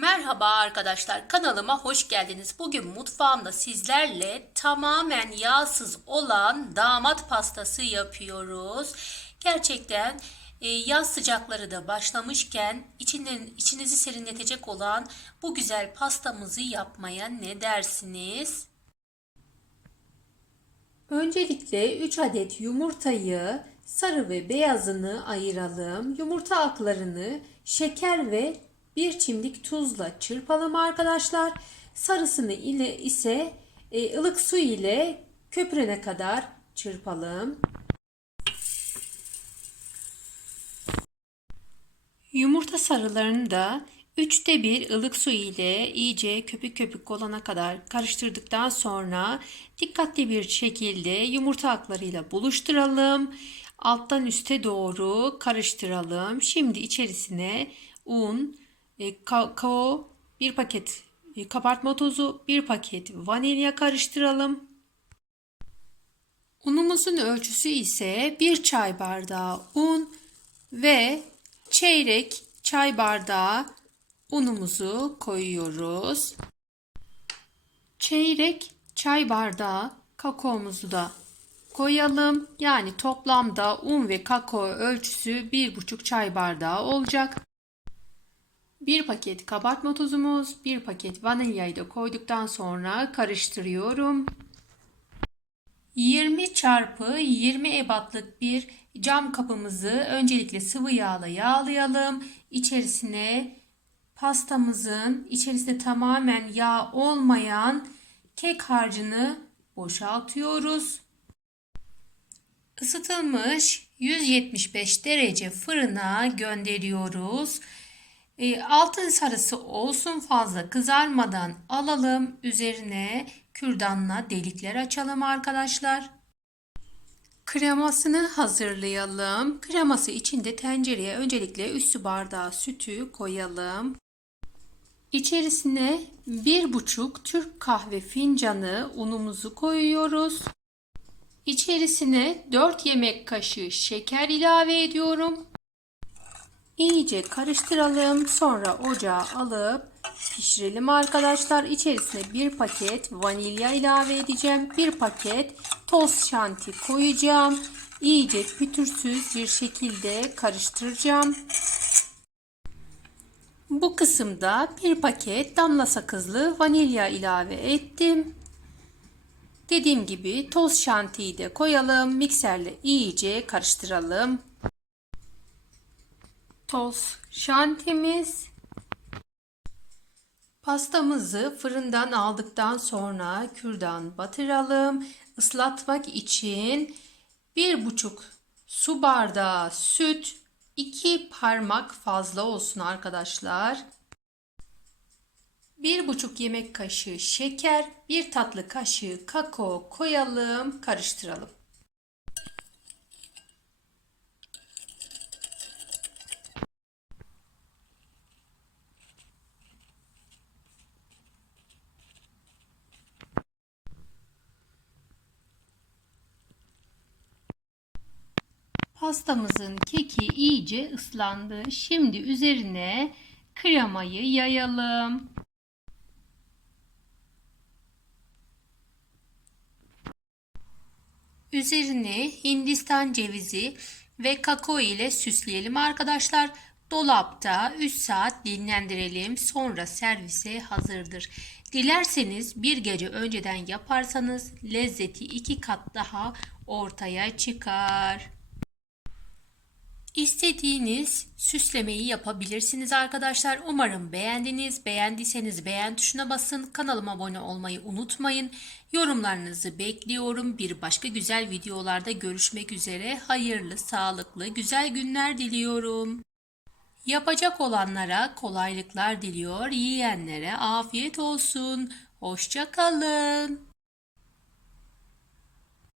Merhaba arkadaşlar kanalıma hoş geldiniz. Bugün mutfağımda sizlerle tamamen yağsız olan damat pastası yapıyoruz. Gerçekten e, yaz sıcakları da başlamışken içinden, içinizi serinletecek olan bu güzel pastamızı yapmaya ne dersiniz? Öncelikle 3 adet yumurtayı sarı ve beyazını ayıralım. Yumurta aklarını şeker ve bir çimdik tuzla çırpalım arkadaşlar. Sarısını ile ise e, ılık su ile köpürene kadar çırpalım. Yumurta sarılarını da üçte bir ılık su ile iyice köpük köpük olana kadar karıştırdıktan sonra dikkatli bir şekilde yumurta aklarıyla buluşturalım. Alttan üste doğru karıştıralım. Şimdi içerisine un, e, kakao, bir paket e, kabartma tozu, bir paket vanilya karıştıralım. Unumuzun ölçüsü ise bir çay bardağı un ve çeyrek çay bardağı unumuzu koyuyoruz. Çeyrek çay bardağı kakaomuzu da koyalım. Yani toplamda un ve kakao ölçüsü 1,5 çay bardağı olacak. Bir paket kabartma tozumuz, bir paket vanilyayı da koyduktan sonra karıştırıyorum. 20 çarpı 20 ebatlık bir cam kapımızı öncelikle sıvı yağla yağlayalım. İçerisine pastamızın içerisinde tamamen yağ olmayan kek harcını boşaltıyoruz. Isıtılmış 175 derece fırına gönderiyoruz. E, altın sarısı olsun fazla kızarmadan alalım. Üzerine kürdanla delikler açalım arkadaşlar. Kremasını hazırlayalım. Kreması içinde tencereye öncelikle 3 su bardağı sütü koyalım. İçerisine 1,5 Türk kahve fincanı unumuzu koyuyoruz. İçerisine 4 yemek kaşığı şeker ilave ediyorum. İyice karıştıralım. Sonra ocağa alıp pişirelim arkadaşlar. İçerisine bir paket vanilya ilave edeceğim. Bir paket toz şanti koyacağım. İyice pütürsüz bir şekilde karıştıracağım. Bu kısımda bir paket damla sakızlı vanilya ilave ettim. Dediğim gibi toz şantiyi de koyalım. Mikserle iyice karıştıralım toz şantimiz. Pastamızı fırından aldıktan sonra kürdan batıralım. Islatmak için bir buçuk su bardağı süt, iki parmak fazla olsun arkadaşlar. Bir buçuk yemek kaşığı şeker, bir tatlı kaşığı kakao koyalım, karıştıralım. Pastamızın keki iyice ıslandı. Şimdi üzerine kremayı yayalım. Üzerine Hindistan cevizi ve kakao ile süsleyelim arkadaşlar. Dolapta 3 saat dinlendirelim. Sonra servise hazırdır. Dilerseniz bir gece önceden yaparsanız lezzeti iki kat daha ortaya çıkar. İstediğiniz süslemeyi yapabilirsiniz arkadaşlar. Umarım beğendiniz. Beğendiyseniz beğen tuşuna basın. Kanalıma abone olmayı unutmayın. Yorumlarınızı bekliyorum. Bir başka güzel videolarda görüşmek üzere. Hayırlı, sağlıklı, güzel günler diliyorum. Yapacak olanlara kolaylıklar diliyor. Yiyenlere afiyet olsun. Hoşça kalın.